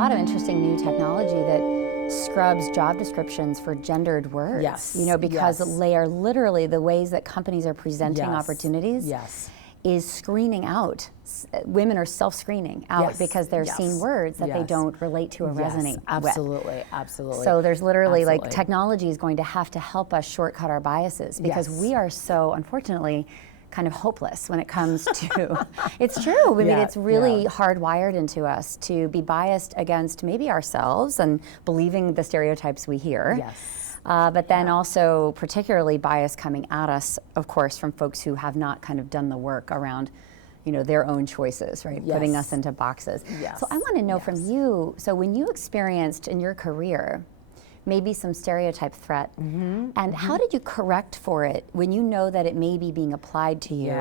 lot of interesting new technology that scrubs job descriptions for gendered words. Yes. You know, because they are literally the ways that companies are presenting opportunities. Yes. Is screening out. Women are self-screening out because they're seeing words that they don't relate to or resonate with. Absolutely. So there's literally like technology is going to have to help us shortcut our biases because we are so, unfortunately, kind of hopeless when it comes to, it's true. I mean, it's really hardwired into us to be biased against maybe ourselves and believing the stereotypes we hear. Yes. But then also particularly bias coming at us, of course, from folks who have not kind of done the work around, you know, their own choices, right? Putting us into boxes. So I want to know from you, so when you experienced in your career, maybe some stereotype threat, and how did you correct for it when you know that it may be being applied to you?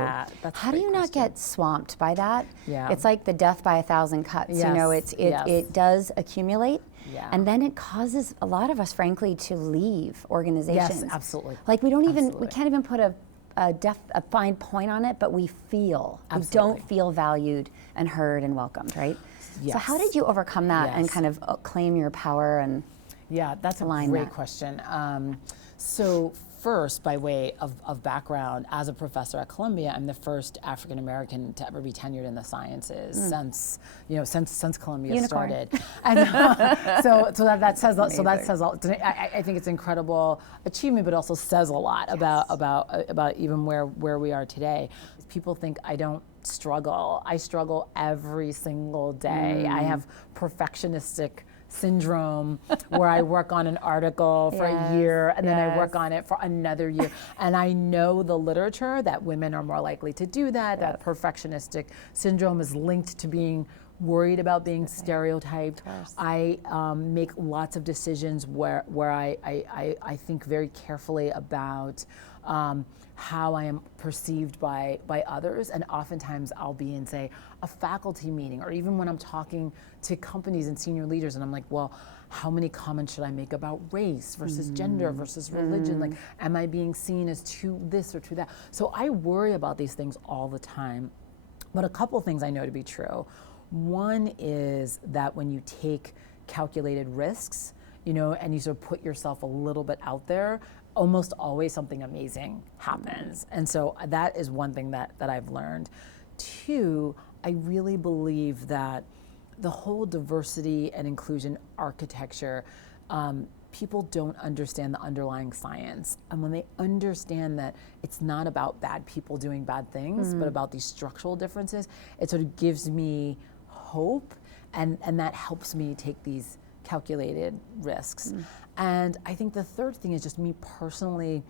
How do you not get swamped by that? It's like the death by 1,000 cuts. You know, it does accumulate. And then it causes a lot of us, frankly, to leave organizations. Yes, absolutely. Like we don't even, we can't even put a fine point on it, but we feel, we don't feel valued and heard and welcomed, right? So how did you overcome that and kind of claim your power and that's a great question. So first, by way of background, as a professor at Columbia, I'm the first African American to ever be tenured in the sciences since Columbia started. And so that says I think it's an incredible achievement, but also says a lot about even where we are today. People think I don't struggle. I struggle every single day. I have perfectionistic syndrome where I work on an article for a year and then I work on it for another year. And I know the literature that women are more likely to do that. That perfectionistic syndrome is linked to being worried about being stereotyped. I make lots of decisions where I think very carefully about how I am perceived by others, and oftentimes I'll be in, say, a faculty meeting, or even when I'm talking to companies and senior leaders, and I'm like, well, how many comments should I make about race versus gender versus religion? Like, am I being seen as too this or too that? So I worry about these things all the time. But a couple things I know to be true. One is that when you take calculated risks, you know, and you sort of put yourself a little bit out there, almost always something amazing happens. And so that is one thing that I've learned. Two, I really believe that the whole diversity and inclusion architecture, people don't understand the underlying science. And when they understand that it's not about bad people doing bad things, but about these structural differences, it sort of gives me hope, and that helps me take these calculated risks. And I think the third thing is just me personally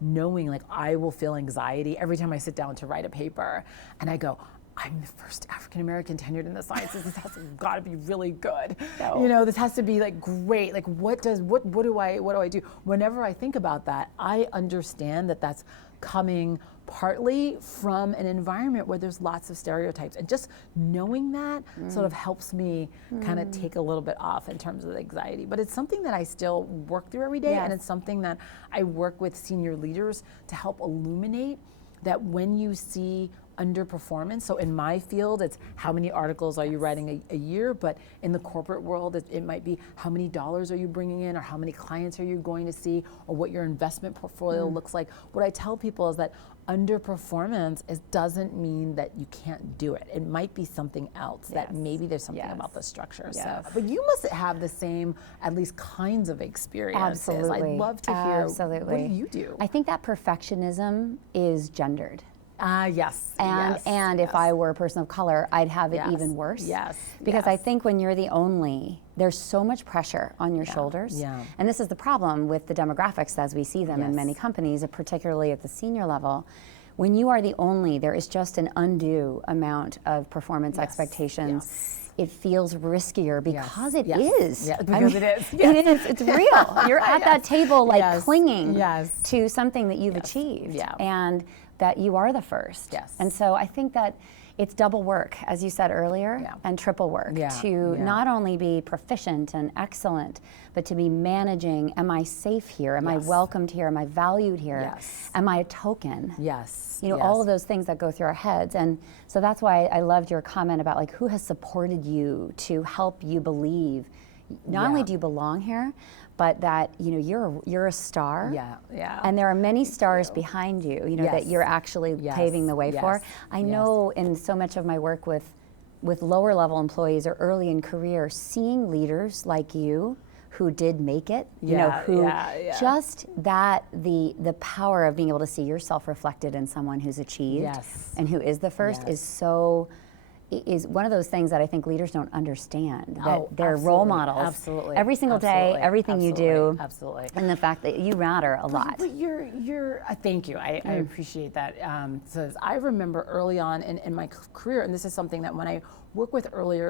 knowing, like, I will feel anxiety every time I sit down to write a paper and I go, I'm the first African American tenured in the sciences. This has got to be really good. You know, this has to be like great. Like, what do I do? Whenever I think about that, I understand that that's coming partly from an environment where there's lots of stereotypes, and just knowing that sort of helps me kind of take a little bit off in terms of the anxiety. But it's something that I still work through every day, and it's something that I work with senior leaders to help illuminate that when you see underperformance. So in my field, it's how many articles are you writing a year, but in the corporate world, it might be how many dollars are you bringing in, or how many clients are you going to see, or what your investment portfolio looks like. What I tell people is that underperformance doesn't mean that you can't do it. It might be something else, that maybe there's something about the structure. So, but you must have the same, at least kinds of experiences. Absolutely. I'd love to hear, what do you do? I think that perfectionism is gendered. Yes. And if I were a person of color, I'd have it even worse. Because I think when you're the only, there's so much pressure on your shoulders. And this is the problem with the demographics as we see them in many companies, particularly at the senior level. When you are the only, there is just an undue amount of performance expectations. It feels riskier because it is. Because it is. It is. It's real. You're at that table, like clinging to something that you've achieved. And that you are the first. Yes. And so I think that it's double work, as you said earlier, and triple work to not only be proficient and excellent, but to be managing, am I safe here? Am I welcomed here? Am I valued here? Am I a token? You know, all of those things that go through our heads. And so that's why I loved your comment about like who has supported you to help you believe not only do you belong here, but that, you know, you're a star. And there are many stars behind you, you know, that you're actually paving the way for. I know in so much of my work with lower level employees or early in career, seeing leaders like you who did make it, you know, who just that the power of being able to see yourself reflected in someone who's achieved and who is the first is one of those things that I think leaders don't understand, that they're role models every single day, everything you do, and the fact that you matter a lot. But you're thank you. I appreciate that. So I remember early on in my career, and this is something that when I work with early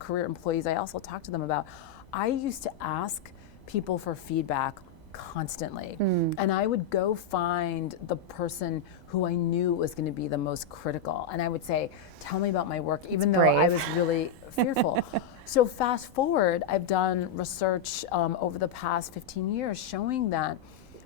career employees, I also talk to them about. I used to ask people for feedback constantly. And I would go find the person who I knew was going to be the most critical. And I would say, tell me about my work, even though I was really fearful. So fast forward, I've done research over the past 15 years showing that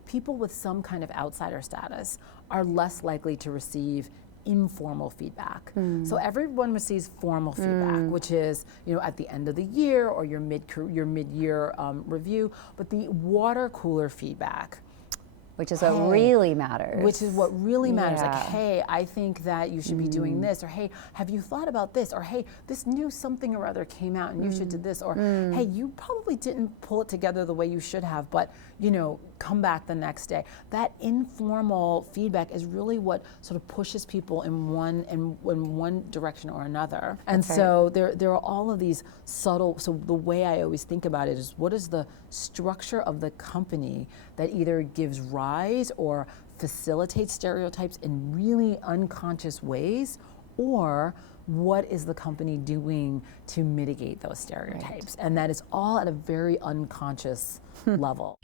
people with some kind of outsider status are less likely to receive informal feedback. So everyone receives formal feedback, which is, you know, at the end of the year or your mid-year review, but the water cooler feedback, which is what really matters. Which is what really matters. Like, hey, I think that you should be doing this, or hey, have you thought about this, or hey, this new something or other came out and you should do this, or hey, you probably didn't pull it together the way you should have, but you know, come back the next day. That informal feedback is really what sort of pushes people in one direction or another. And so there are all of these subtle. So the way I always think about it is, what is the structure of the company that either gives rise or facilitates stereotypes in really unconscious ways, or what is the company doing to mitigate those stereotypes? And that is all at a very unconscious level.